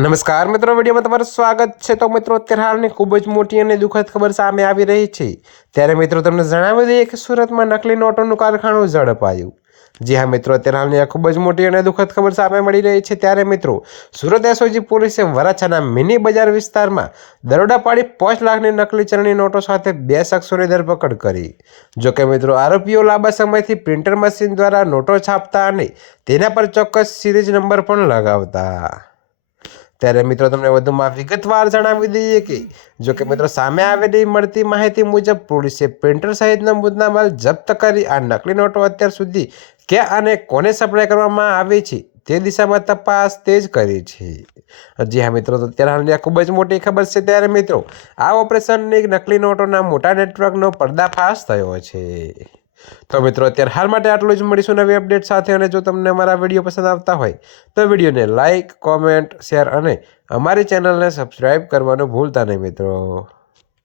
નમસ્કાર મિત્રો, વિડીયોમાં તમારું સ્વાગત છે। તો મિત્રો, અત્યારે હાલની ખૂબ જ મોટી અને દુઃખદ ખબર સામે આવી રહી છે। ત્યારે મિત્રો તમને જણાવી દઈએ કે સુરતમાં નકલી નોટોનું કારખાનું ઝડપાયું। જી હા મિત્રો, અત્યારે હાલની આ ખૂબ જ મોટી અને દુઃખદ ખબર સામે મળી રહી છે। ત્યારે મિત્રો, સુરત એસઓજી પોલીસે વરાછાના મિની બજાર વિસ્તારમાં દરોડા પાડી 5 લાખની નકલી ચલણી નોટો સાથે 2 શખ્સોની ધરપકડ કરી। જોકે મિત્રો, આરોપીઓ લાંબા સમયથી પ્રિન્ટર મશીન દ્વારા નોટો છાપતા અને તેના પર ચોક્કસ સિરીઝ નંબર પણ લગાવતા। ત્યારે મિત્રો તમને વધુમાં વિગતવાર જણાવી દઈએ કે જોકે મિત્રો, સામે આવેલી મળતી માહિતી મુજબ પોલીસે પ્રિન્ટર સહિતનો મુદ્દામાલ જપ્ત કરી આ નકલી નોટો અત્યાર સુધી ક્યાં અને કોને સપ્લાય કરવામાં આવી છે તે દિશામાં તપાસ તેજ કરી છે। જી હા મિત્રો, તો અત્યારે હાલની આ ખૂબ જ મોટી ખબર છે। ત્યારે મિત્રો, આ ઓપરેશનની નકલી નોટોના મોટા નેટવર્કનો પર્દાફાશ થયો છે। તો મિત્રો, અત્યારે હાલ માટે આટલું જ। મળીશું નવી અપડેટ સાથે। અને જો તમને અમારા વિડીયો પસંદ આવતા હોય તો વિડીયોને લાઇક, કોમેન્ટ, શેર અને અમારી ચેનલને સબસ્ક્રાઈબ કરવાનું ભૂલતા નહીં મિત્રો।